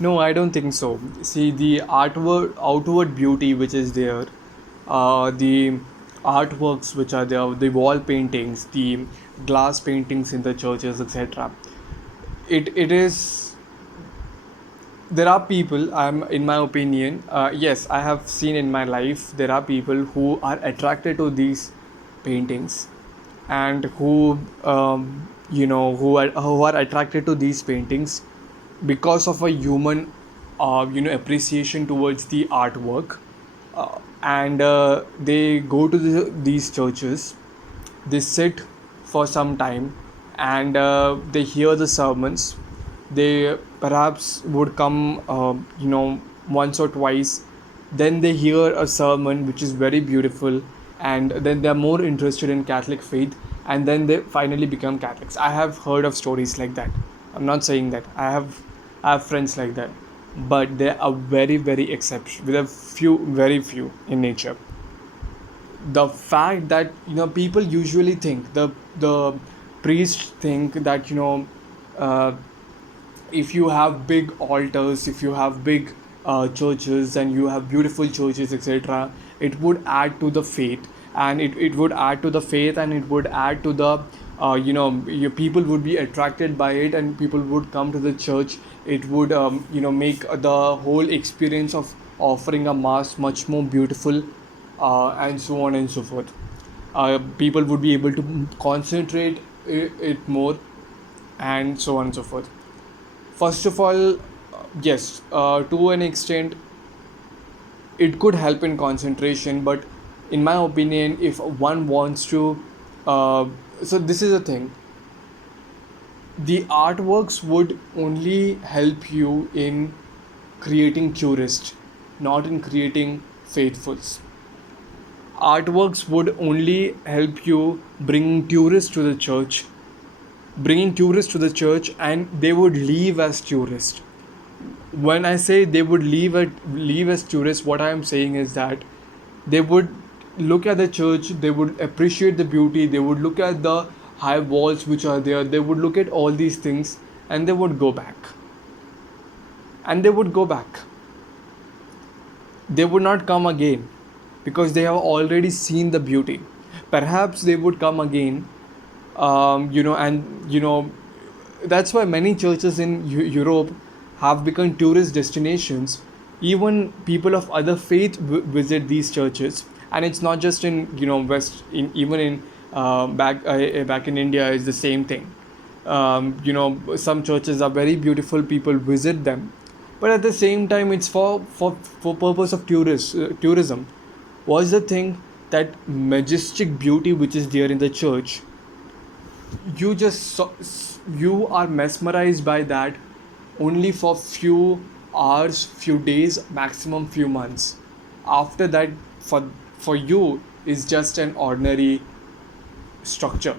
No, I don't think so. See, the outward beauty which is there, the artworks which are there, the wall paintings, the glass paintings in the churches, etc. It is, there are people, I'm in my opinion, yes, I have seen in my life there are people who are attracted to these paintings, and who are attracted to these paintings because of a human appreciation towards the artwork, and they go to these churches, they sit for some time, and they hear the sermons. They perhaps would come once or twice, then they hear a sermon which is very beautiful, and then they are more interested in Catholic faith, and then they finally become Catholics. I have heard of stories like that. I'm not saying that I have friends like that, but they are very very exception, with a few, very few in nature. The fact that people usually think, the priests think that uh, if you have big altars, if you have big churches, and you have beautiful churches, etc., it would add to the faith, and it would add to the faith, and it would add to the your people would be attracted by it, and people would come to the church. It would make the whole experience of offering a mass much more beautiful, and so on and so forth. People would be able to concentrate it more, and so on and so forth. First of all, yes, to an extent, it could help in concentration, but in my opinion, if one wants to, uh, so this is the thing, the artworks would only help you in creating tourists, not in creating faithfuls. Artworks would only help you bringing tourists to the church, and they would leave as tourists. When I say they would leave as tourists, what I am saying is that they would look at the church, they would appreciate the beauty, they would look at the high walls which are there, they would look at all these things, and they would go back. And they would go back. They would not come again, because they have already seen the beauty. Perhaps they would come again, and that's why many churches in Europe have become tourist destinations. Even people of other faith visit these churches, and it's not just in West. Even in back in India is the same thing. Some churches are very beautiful. People visit them, but at the same time, it's for purpose of tourism. What's the thing, that majestic beauty which is there in the church, you just you are mesmerized by that only for few hours, few days, maximum few months. After that, for you, is just an ordinary structure.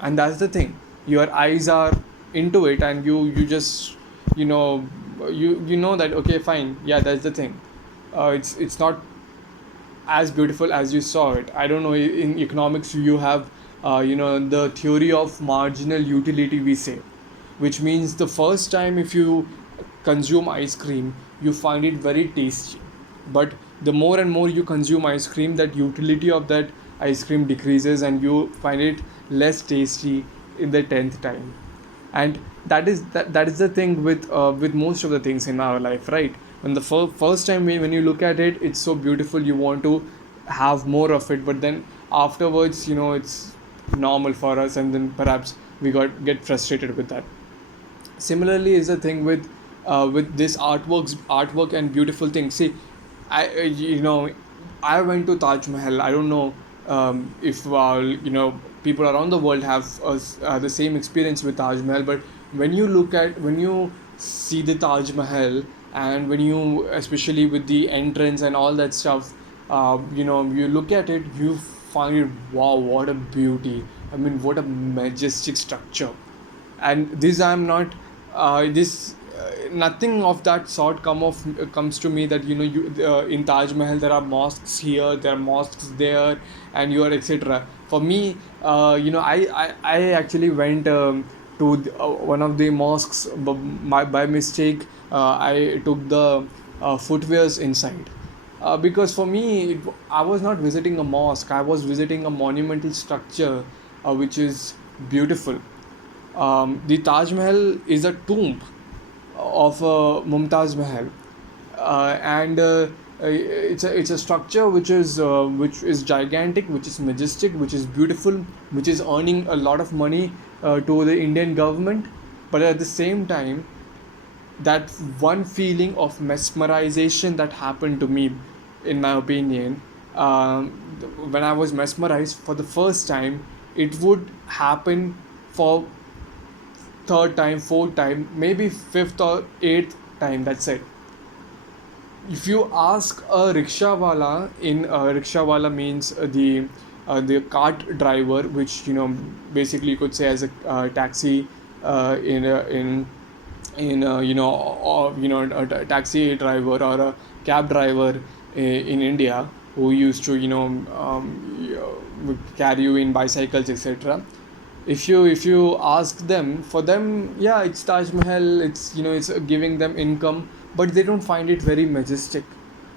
And that's the thing, your eyes are into it, and you just you know you know that, okay, fine, yeah, that's the thing. It's not as beautiful as you saw it. I don't know, in economics you have the theory of marginal utility, we say, which means the first time if you consume ice cream, you find it very tasty, but the more and more you consume ice cream, that utility of that ice cream decreases, and you find it less tasty in the 10th time. And that is the thing with most of the things in our life, right? When the first time when you look at it, it's so beautiful, you want to have more of it, but then afterwards, it's normal for us, and then perhaps we get frustrated with that. Similarly is the thing with this artwork and beautiful things. See, I went to Taj Mahal. I don't know if people around the world have the same experience with Taj Mahal, but when you see the Taj Mahal, and when you, especially with the entrance and all that stuff, you look at it, you find it, wow, what a beauty. I mean, what a majestic structure. And this I'm not this nothing of that sort comes to me, that in Taj Mahal there are mosques here, there are mosques there, and you are etc. For me, I actually went to one of the mosques. By mistake, I took the footwears inside. Because for me, I was not visiting a mosque, I was visiting a monumental structure which is beautiful. The Taj Mahal is a tomb of Mumtaz Mahal, and it's a structure which is gigantic, which is majestic, which is beautiful, which is earning a lot of money to the Indian government. But at the same time, that one feeling of mesmerization that happened to me, in my opinion, um, when I was mesmerized for the first time, it would happen for third time, fourth time, maybe fifth or eighth time. That's it. If you ask a rickshaw wala, in rickshaw wala means the cart driver, which basically you could say as a taxi in a taxi driver or a cab driver in India, who used to carry you in bicycles, etc. If you ask them, for them, yeah, it's Taj Mahal, it's giving them income, but they don't find it very majestic.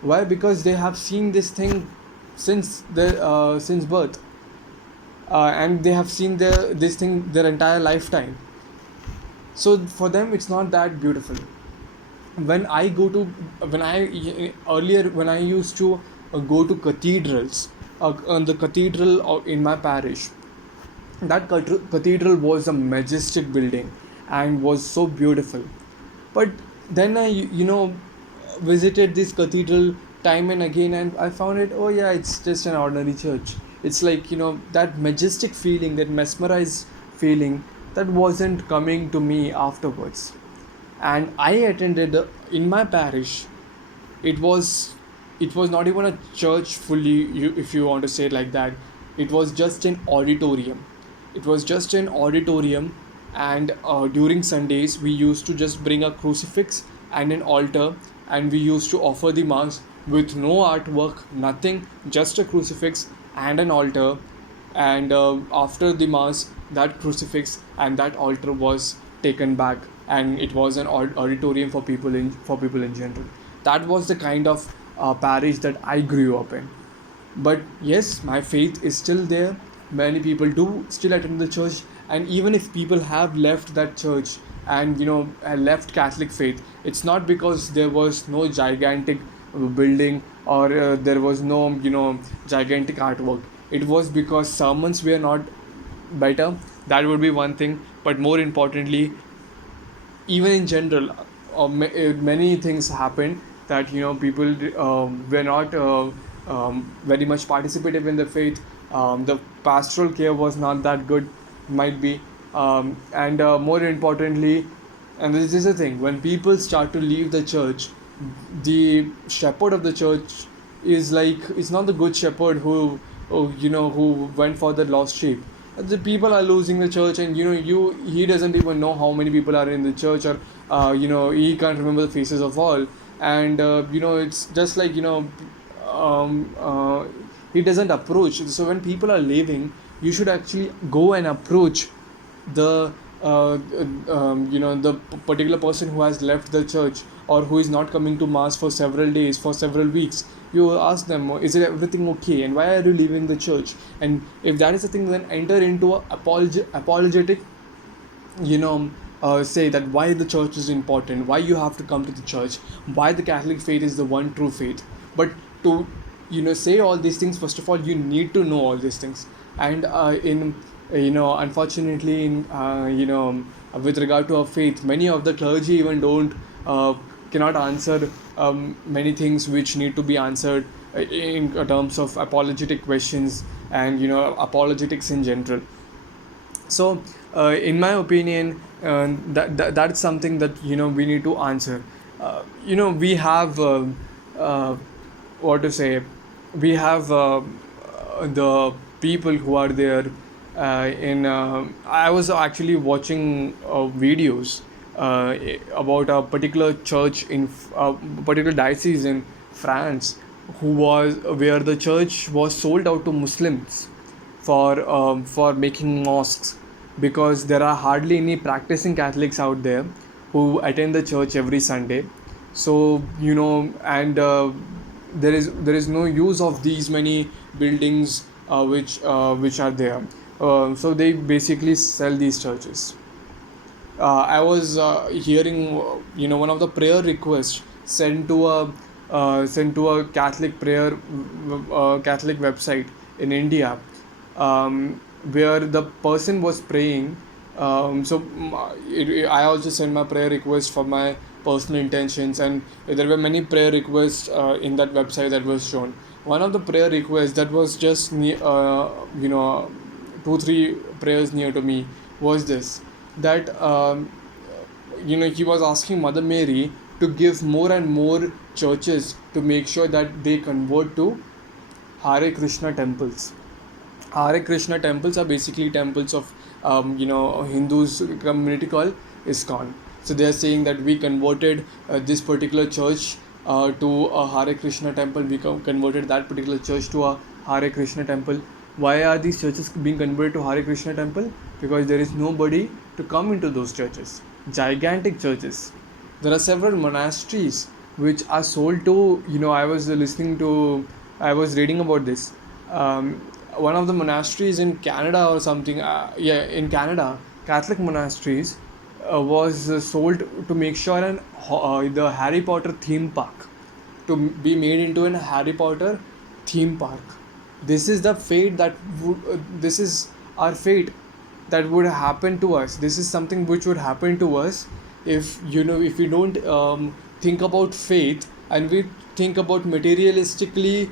Why? Because they have seen this thing since birth, and they have seen this thing their entire lifetime. So for them, it's not that beautiful. When I go to when I earlier when I used to go to cathedrals, the cathedral in my parish, that cathedral was a majestic building and was so beautiful. But then I visited this cathedral time and again, and I found it, oh yeah, it's just an ordinary church. It's like, that majestic feeling, that mesmerized feeling, that wasn't coming to me afterwards. And I attended in my parish. It was it was not even a church fully, if you want to say it like that. It was just an auditorium. It was just an auditorium. And during Sundays we used to just bring a crucifix and an altar, and we used to offer the mass with no artwork, nothing, just a crucifix and an altar. And after the mass, that crucifix and that altar was taken back, and it was an auditorium for people in general. That was the kind of parish that I grew up in. But yes, my faith is still there. Many people do still attend the church, and even if people have left that church and left Catholic faith, it's not because there was no gigantic building, or there was no gigantic artwork. It was because sermons were not better. That would be one thing. But more importantly, even in general, many things happened that people were not very much participative in the faith. The pastoral care was not that good, might be. And more importantly, and this is the thing, when people start to leave the church, the shepherd of the church is like, it's not the good shepherd who went for the lost sheep. The people are losing the church, and he doesn't even know how many people are in the church, or he can't remember the faces of all. And it's just like, he doesn't approach. So when people are leaving, you should actually go and approach the the particular person who has left the church, or who is not coming to mass for several days, for several weeks. You ask them, is it everything okay, and why are you leaving the church? And if that is the thing, then enter into a apologetic, say that why the church is important, why you have to come to the church, why the Catholic faith is the one true faith. But to say all these things, first of all, you need to know all these things. And in unfortunately, in with regard to our faith, many of the clergy even don't cannot answer many things which need to be answered in terms of apologetic questions, and apologetics in general. So in my opinion, that's something that we need to answer. We have uh, what to say, we have the people who are there in I was actually watching videos about a particular church in a particular diocese in France, who was where the church was sold out to Muslims for making mosques. because there are hardly any practicing Catholics out there who attend the church every Sunday. So and there is no use of these many buildings which are there. So they basically sell these churches. I was hearing, one of the prayer requests sent to a Catholic website in India, where the person was praying. I also sent my prayer request for my personal intentions, and there were many prayer requests in that website that was shown. One of the prayer requests that was just two three prayers near to me was this, that he was asking Mother Mary to give more and more churches to make sure that they convert to Hare Krishna temples. Hare Krishna temples are basically temples of Hindus community called ISKCON. So they are saying that we converted this particular church to a Hare Krishna temple. We converted that particular church to a Hare Krishna temple. Why are these churches being converted to Hare Krishna temple? Because there is nobody to come into those churches. Gigantic churches. There are several monasteries which are sold to. I was reading about this. One of the monasteries in Canada or something, in Canada, Catholic monasteries was sold to make sure the Harry Potter theme park to be made into an Harry Potter theme park. This is the fate that this is our fate that would happen to us. This is something which would happen to us if we don't think about faith, and we think about materialistically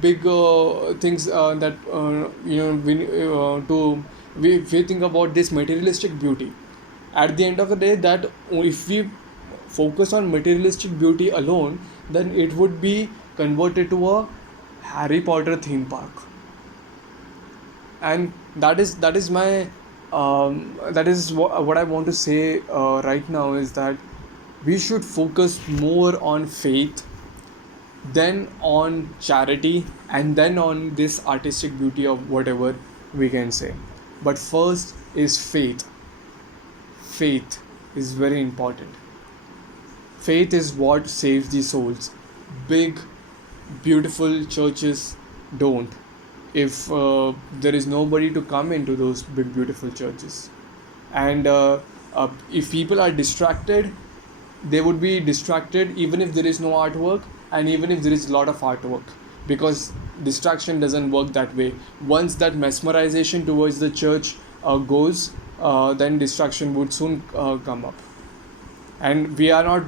big things that we think about this materialistic beauty. At the end of the day, that if we focus on materialistic beauty alone, then it would be converted to a Harry Potter theme park. And that is my that is what I want to say right now, is that we should focus more on faith, then on charity, and then on this artistic beauty of whatever we can say. But first is faith. Faith is very important. Faith is what saves the souls. Big, beautiful churches don't, if there is nobody to come into those big, beautiful churches. And if people are distracted, they would be distracted even if there is no artwork, and even if there is a lot of artwork, because distraction doesn't work that way. Once that mesmerization towards the church goes, then distraction would soon come up. And we are not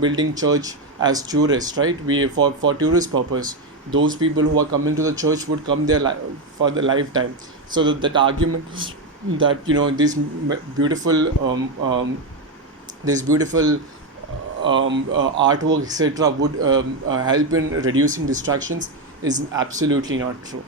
building church as tourists, right? We for tourist purpose. Those people who are coming to the church would come there for the lifetime. So that argument that beautiful this beautiful artwork, etc., would help in reducing distractions, is absolutely not true.